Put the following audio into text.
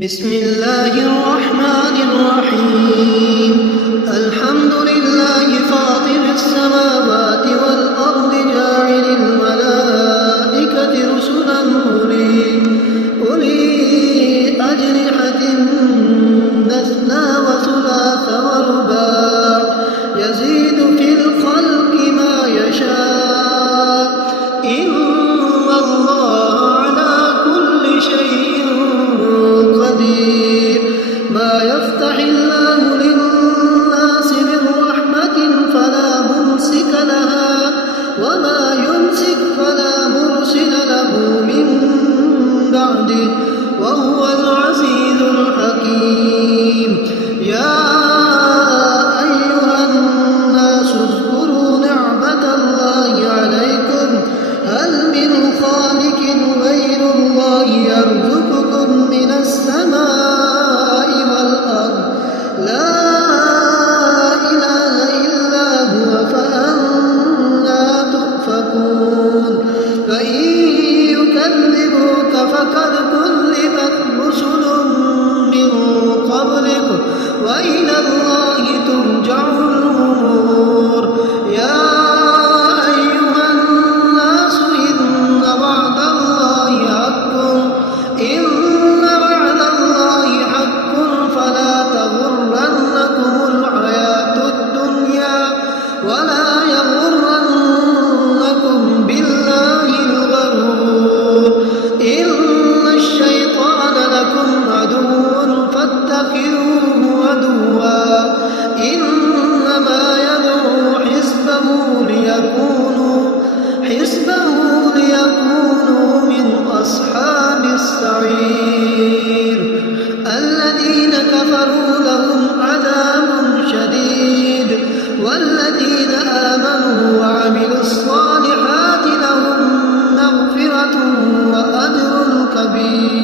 بسم الله الرحمن الرحيم. الحمد لله فاطر السماوات والأرض جاعل الملائكة رسلا أولي أجنحة مثنى وثلاث ورباع يزيد في الخلق ما يشاء إن الله على كل شيء قدير. ما يفتح الله للناس من رحمة فلا ممسك لها وما يمسك فلا مرسل له من بعده وهو العزيز الحكيم. يا أيها الناس اذكروا نعمة الله عليكم هل من خالق غير الله يرزقكم من السماء والأرض لا إله إلا هو فأنى تؤفكون. فإن يكذبوك فقد كذبت رسل من قبلك وإلى الله ترجع الأمور. يا أيها الناس إن وعد الله حق فلا تغرنكم الحياة الدنيا ولا يغرنكم بالله الغرور. إن الشيطان لكم عدو فاتخذوه عدوا إنما يدعو حزبه ليكونوا من أصحاب السعير. الذين كفروا لهم عذاب شديد والذين آمنوا وعملوا الصالحات لهم مغفرة وأجر كبير.